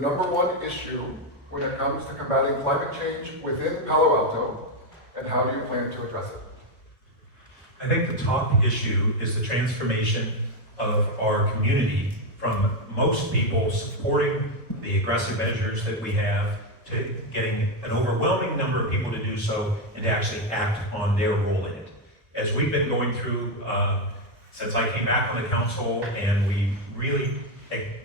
the #1 issue when it comes to combating climate change within Palo Alto, and how do you plan to address it? I think the top issue is the transformation of our community from most people supporting the aggressive measures that we have to getting an overwhelming number of people to do so and to actually act on their role in it. As we've been going through since I came back on the council, and we really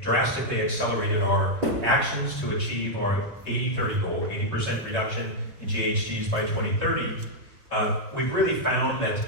drastically accelerated our actions to achieve our 80-30 goal, 80% reduction in GHGs by 2030, we've really found that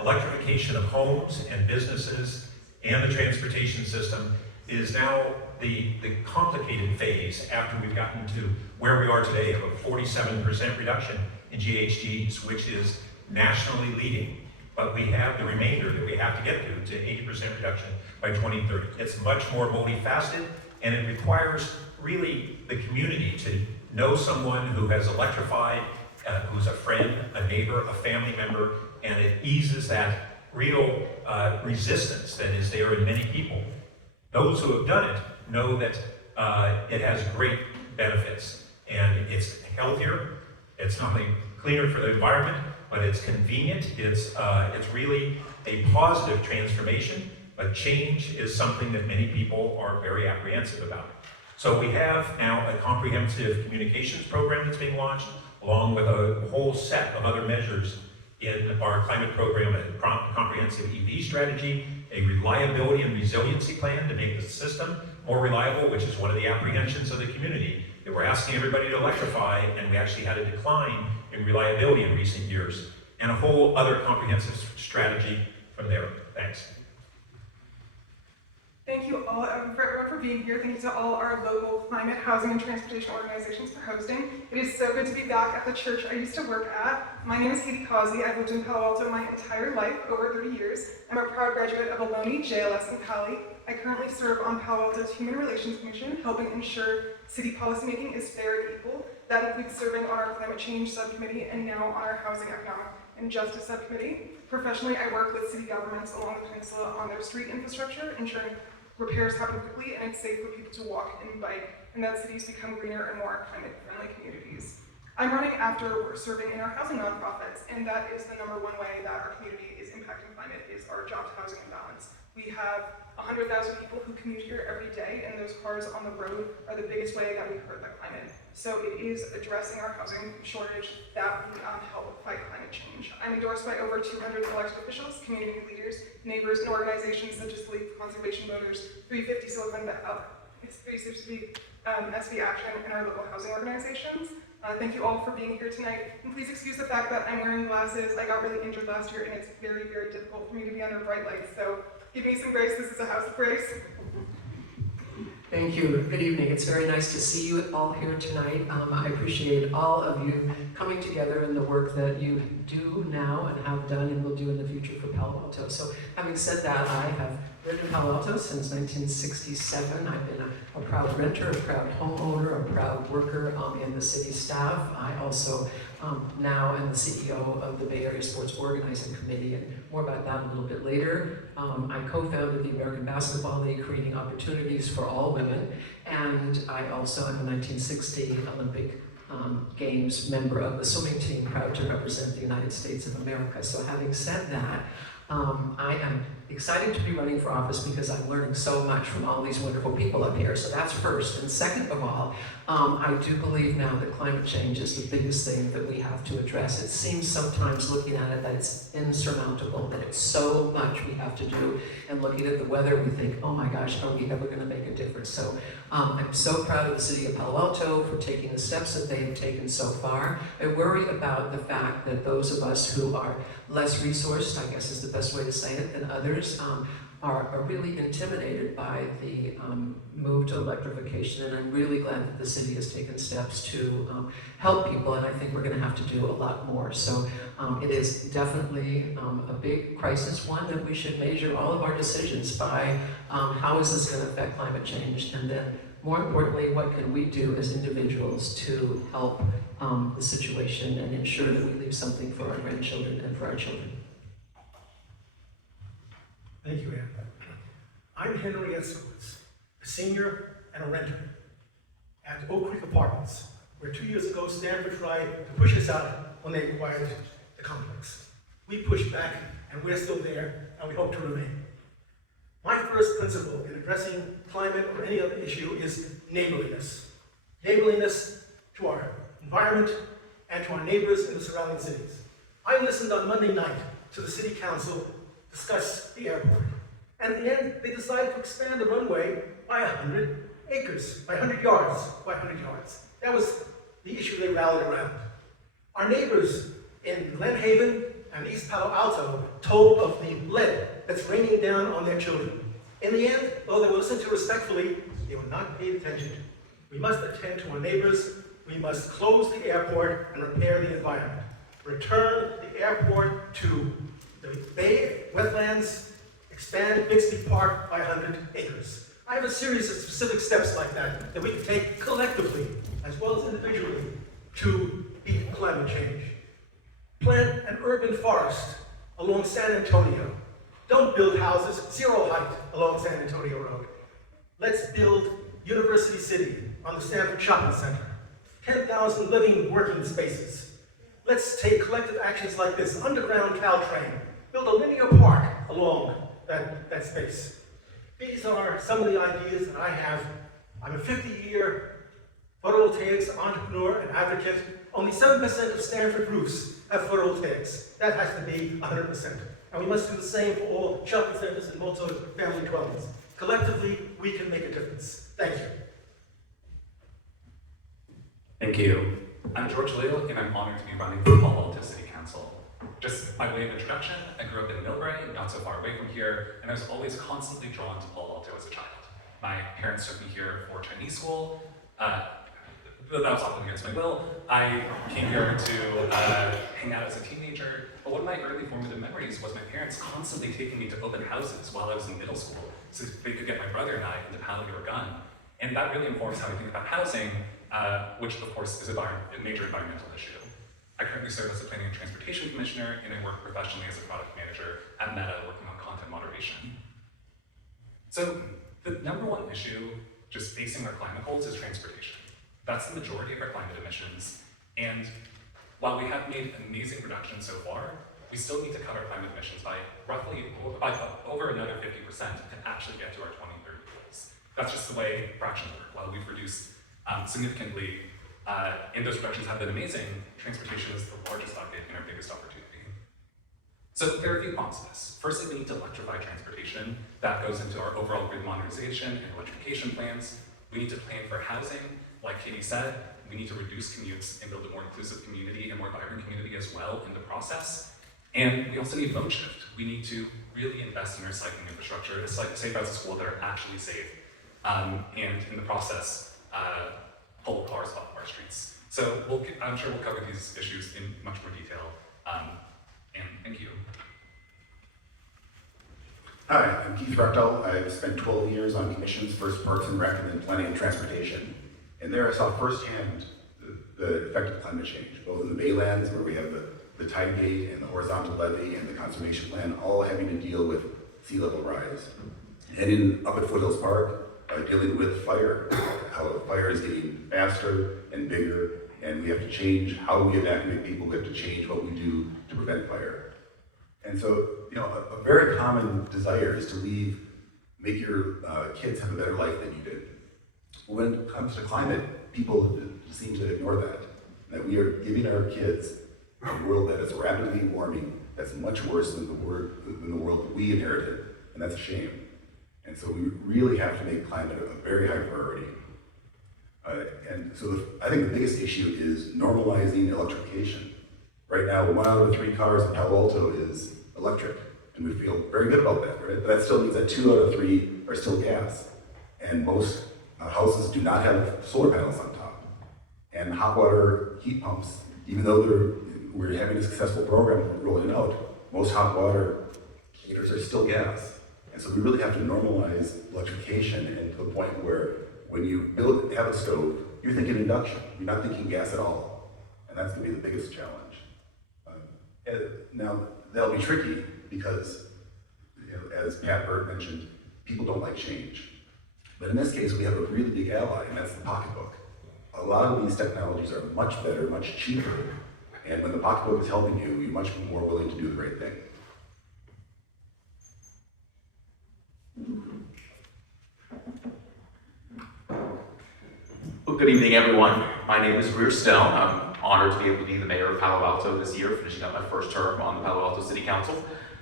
electrification of homes and businesses and the transportation system is now the complicated phase after we've gotten to where we are today of a 47% reduction in GHGs, which is nationally leading. But we have the remainder that we have to get to 80% reduction by 2030. It's much more multifaceted, and it requires really the community to know someone who has electrified, who's a friend, a neighbor, a family member, and it eases that real resistance that is there in many people. Those who have done it know that it has great benefits, and it's healthier, it's not only cleaner for the environment, but it's convenient, it's really a positive transformation, but change is something that many people are very apprehensive about. So we have now a comprehensive communications program that's being launched, along with a whole set of other measures in our climate program, a comprehensive EV strategy, a reliability and resiliency plan to make the system more reliable, which is one of the apprehensions of the community, that we're asking everybody to electrify, and we actually had a decline in reliability in recent years, and a whole other comprehensive strategy from there. Thanks. Thank you all for being here. Thank you to all our local climate, housing, and transportation organizations for hosting. It is so good to be back at the church I used to work at. My name is Carie. I've lived in Palo Alto my entire life, over 30 years. I'm a proud graduate of Ohlone JLS in Cali. I currently serve on Palo Alto's Human Relations Commission, helping ensure city policymaking is fair and equal. That includes serving on our climate change subcommittee and now on our housing, economic, and justice subcommittee. Professionally, I work with city governments along the peninsula on their street infrastructure, ensuring repairs happen quickly and it's safe for people to walk and bike, and that cities become greener and more climate-friendly communities. I'm running after we're serving in our housing nonprofits, and that is the #1 way that our community is impacting climate is our job to housing imbalance. We have 100,000 people who commute here every day, and those cars on the road are the biggest way that we hurt the climate. So it is addressing our housing shortage that will help fight climate change. I'm endorsed by over 200 elected officials, community leaders, neighbors, and organizations such as Leaf Conservation Voters, 350 Silicon SV Action, and our local housing organizations. Thank you all for being here tonight. And please excuse the fact that I'm wearing glasses. I got really injured last year, and it's very, very difficult for me to be under bright lights. So give me some grace. This is a house of grace. Thank you. Good evening. It's very nice to see you all here tonight. I appreciate all of you coming together in the work that you do now and have done and will do in the future for Palo Alto. So having said that, I have lived in Palo Alto since 1967. I've been a proud renter, a proud homeowner, a proud worker in the city staff. I also now am the CEO of the Bay Area Sports Organizing Committee, and more about that a little bit later. I co-founded the American Basketball League, creating opportunities for all women, and I also am a 1960 Olympic Games member of the swimming team, proud to represent the United States of America. So having said that, I am excited to be running for office because I'm learning so much from all these wonderful people up here. So that's first. And second of all, I do believe now that climate change is the biggest thing that we have to address. It seems sometimes looking at it that it's insurmountable, that it's so much we have to do. And looking at the weather, we think, oh my gosh, are we ever going to make a difference? So I'm so proud of the city of Palo Alto for taking the steps that they've taken so far. I worry about the fact that those of us who are less resourced, I guess is the best way to say it, than others, are really intimidated by the move to electrification, and I'm really glad that the city has taken steps to help people, and I think we're going to have to do a lot more. So it is definitely a big crisis, one that we should measure all of our decisions by how is this going to affect climate change, and then more importantly, what can we do as individuals to help the situation and ensure that we leave something for our grandchildren and for our children. Thank you, Ann. I'm Henry Esowitz, a senior and a renter. at Oak Creek Apartments, where 2 years ago Stanford tried to push us out when they acquired the complex. We pushed back, and we're still there, and we hope to remain. My first principle in addressing climate or any other issue is neighborliness. Neighborliness to our environment and to our neighbors in the surrounding cities. I listened on Monday night to the city council discuss the airport. And in the end, they decided to expand the runway by 100 acres, by 100 yards, by 100 yards. That was the issue they rallied around. Our neighbors in Glen Haven and East Palo Alto told of the lead that's raining down on their children. In the end, though they were listened to respectfully, they were not paid attention to. We must attend to our neighbors. We must close the airport and repair the environment. Return the airport to the bay wetlands, expand Bixby Park by 100 acres. I have a series of specific steps like that we can take collectively, as well as individually, to beat climate change. Plant an urban forest along San Antonio. Don't build houses, zero height along San Antonio Road. Let's build University City on the Stanford Shopping Center. 10,000 living working spaces. Let's take collective actions like this. Underground Caltrain. Build a linear park along that space. These are some of the ideas that I have. I'm a 50-year photovoltaics entrepreneur and advocate. Only 7% of Stanford roofs have photovoltaics. That has to be 100%. And we must do the same for all shopping centers and multi-family dwellings. Collectively, we can make a difference. Thank you. Thank you. I'm George Liu, and I'm honored to be running for Palo Alto City Council. Just by way of introduction, I grew up in Millbrae, not so far away from here, and I was always constantly drawn to Palo Alto as a child. My parents took me here for Chinese school. That was often against my will. I came here to hang out as a teenager, but one of my early formative memories was my parents constantly taking me to open houses while I was in middle school, so they could get my brother and I into Palo Alto. And that really informs how I think about housing, which of course is a major environmental issue. I currently serve as a Planning and Transportation Commissioner, and I work professionally as a product manager at Meta, working on content moderation. So the number one issue just facing our climate goals is transportation. That's the majority of our climate emissions, and while we have made amazing reductions so far, we still need to cut our climate emissions by over another 50% to actually get to our 2030 goals. That's just the way fractions work. While we've reduced significantly, and those reductions have been amazing, transportation is the largest bucket and our biggest opportunity. So there are a few prongs to this. Firstly, we need to electrify transportation. That goes into our overall grid modernization and electrification plans. We need to plan for housing. Like Katie said, we need to reduce commutes and build a more inclusive community and more vibrant community as well in the process. And we also need mode shift. We need to really invest in our cycling infrastructure, safe routes to school that are actually safe. And in the process, pull cars off our streets. So I'm sure we'll cover these issues in much more detail. And thank you. Hi, I'm Keith Rechtel. I've spent 12 years on commissions, first Parks and Rec, and then Planning and Transportation. And there I saw firsthand the effect of climate change, both in the Baylands, where we have the tide gate and the horizontal levee and the conservation plan, all having to deal with sea level rise. And up at Foothills Park, dealing with fire, how fire is getting faster and bigger, and we have to change how we evacuate people, we have to change what we do to prevent fire. And so, a very common desire is to make your kids have a better life than you did. When it comes to climate, people seem to ignore that we are giving our kids a world that is rapidly warming, that's much worse than the world that we inherited, and that's a shame. And so we really have to make climate a very high priority. And so I think the biggest issue is normalizing electrification. Right now, 1 out of 3 cars in Palo Alto is electric, and we feel very good about that, right? But that still means that 2 out of 3 are still gas, and most houses do not have solar panels on top. And hot water heat pumps, even though we're having a successful program rolling out, most hot water heaters are still gas. And so we really have to normalize electrification and to the point where when you have a stove, you're thinking induction. You're not thinking gas at all. And that's gonna be the biggest challenge. Now, that'll be tricky because, as Pat Bird mentioned, people don't like change. But in this case, we have a really big ally, and that's the pocketbook. a lot of these technologies are much better, much cheaper, and when the pocketbook is helping you, you're much more willing to do the right thing. Well, good evening, everyone. My name is Greer Stone. I'm honored to be able to be the mayor of Palo Alto this year, finishing up my first term on the Palo Alto City Council.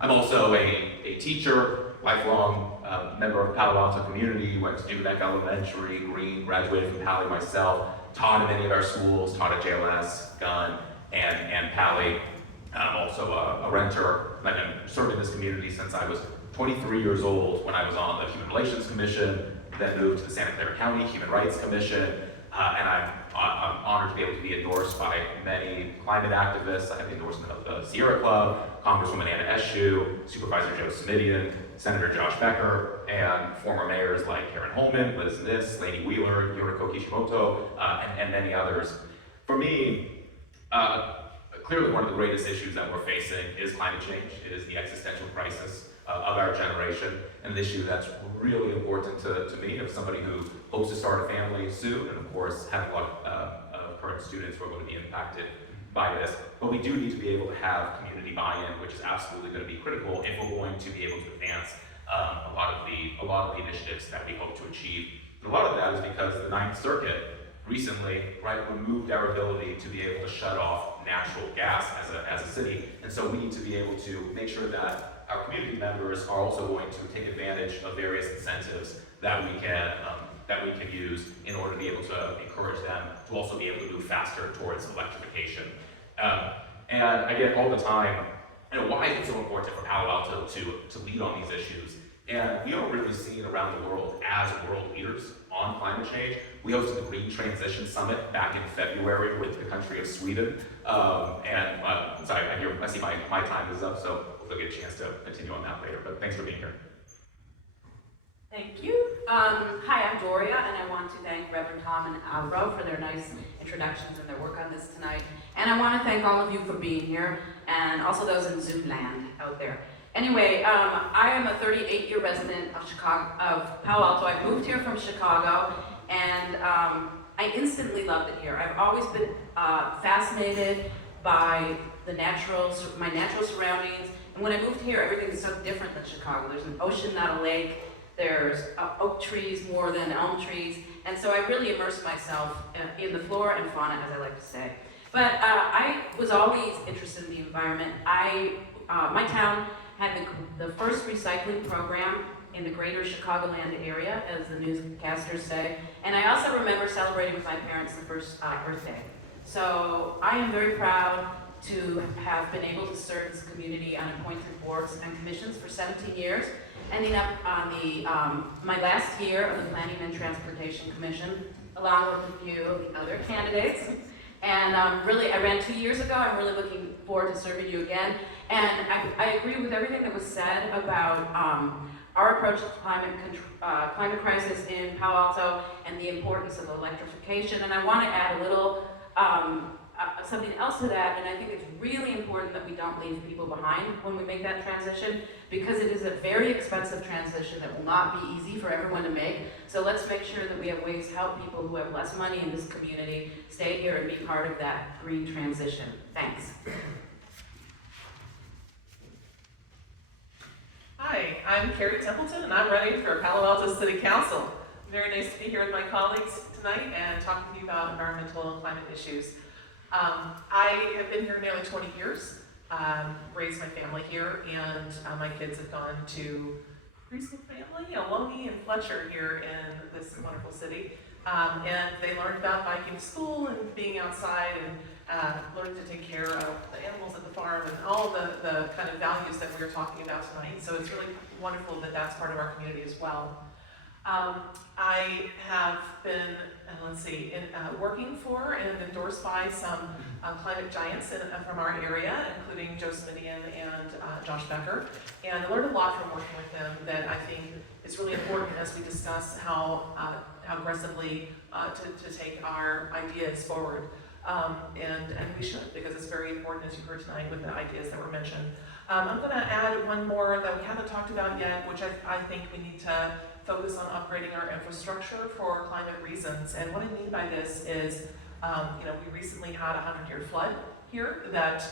I'm also a teacher, lifelong member of the Palo Alto community, went to Duke Elementary, Greer, graduated from Pali myself, taught at many of our schools, taught at JLS, Gunn, and Pali. I'm also a renter. I've been serving this community since I was 23 years old when I was on the Human Relations Commission, then moved to the Santa Clara County Human Rights Commission, and I'm honored to be able to be endorsed by many climate activists. I have the endorsement of the Sierra Club, Congresswoman Anna Eshoo, Supervisor Joe Smidian, Senator Josh Becker, and former mayors like Karen Holman, Liz Nis, Lainey Wheeler, Yoriko Kishimoto, and many others. For me, clearly one of the greatest issues that we're facing is climate change. It is the existential crisis of our generation, and an issue that's really important to me, as somebody who hopes to start a family soon, and of course have a lot of current students who are going to be impacted by this. But we do need to be able to have community buy-in, which is absolutely going to be critical if we're going to be able to advance a lot of the initiatives that we hope to achieve. And a lot of that is because the Ninth Circuit recently, removed our ability to be able to shut off natural gas as a city, and so we need to be able to make sure that our community members are also going to take advantage of various incentives that we can use in order to be able to encourage them to also be able to move faster towards electrification. And I get all the time, why is it so important for Palo Alto to lead on these issues? And we are really seen around the world as world leaders on climate change. We hosted the Green Transition Summit back in February with the country of Sweden. Sorry, I see my time is up, so hopefully I'll get a chance to continue on that later, but thanks for being here. Thank you. Hi, I'm Doria, and I want to thank Reverend Tom and Alvaro for their nice introductions and their work on this tonight. And I want to thank all of you for being here, and also those in Zoom land out there. Anyway, I am a 38-year resident of Palo Alto. I moved here from Chicago, and I instantly loved it here. I've always been fascinated by my natural surroundings. And when I moved here, everything is so different than Chicago. There's an ocean, not a lake. There's oak trees more than elm trees. And so I really immersed myself in the flora and fauna, as I like to say. But I was always interested in the environment. My town had the first recycling program in the greater Chicagoland area, as the newscasters say. And I also remember celebrating with my parents the first birthday. So I am very proud to have been able to serve this community on appointed boards and commissions for 17 years, ending up on my last year of the Planning and Transportation Commission, along with a few of the other candidates. And really, I ran 2 years ago. I'm really looking forward to serving you again. And I agree with everything that was said about our approach to the climate crisis in Palo Alto and the importance of electrification. And I want to add a little something else to that, and I think it's really important that we don't leave people behind when we make that transition, because it is a very expensive transition that will not be easy for everyone to make. So let's make sure that we have ways to help people who have less money in this community stay here and be part of that green transition. Thanks. Hi, I'm Carie Templeton, and I'm running for Palo Alto City Council. Very nice to be here with my colleagues tonight and talking to you about environmental and climate issues. I have been here nearly 20 years, raised my family here, and my kids have gone to preschool family, Ohlone and Fletcher here in this wonderful city. And they learned about biking to school and being outside and learning to take care of the animals at the farm and all the kind of values that we were talking about tonight. So it's really wonderful that that's part of our community as well. I have been, working for and endorsed by some climate giants from our area, including Joe Smidian and Josh Becker. And I learned a lot from working with them that I think is really important as we discuss how aggressively to take our ideas forward. And we should, because it's very important, as you heard tonight, with the ideas that were mentioned. I'm going to add one more that we haven't talked about yet, which I think we need to focus on upgrading our infrastructure for climate reasons. And what I mean by this is, we recently had a 100-year flood here that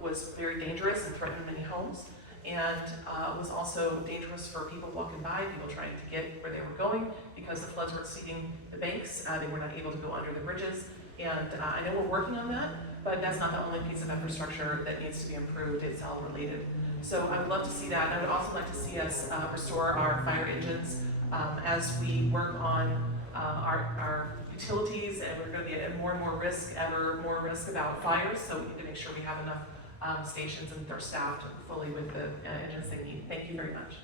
was very dangerous and threatened many homes, and was also dangerous for people walking by, people trying to get where they were going, because the floods were exceeding the banks. They were not able to go under the bridges, and I know we're working on that, but that's not the only piece of infrastructure that needs to be improved. It's all related. So I would love to see that, and I would also like to see us restore our fire engines as we work on our utilities, and we're going to be at more and more risk, ever more risk about fires, so we need to make sure we have enough stations and they're staffed fully with the engines they need. Thank you very much.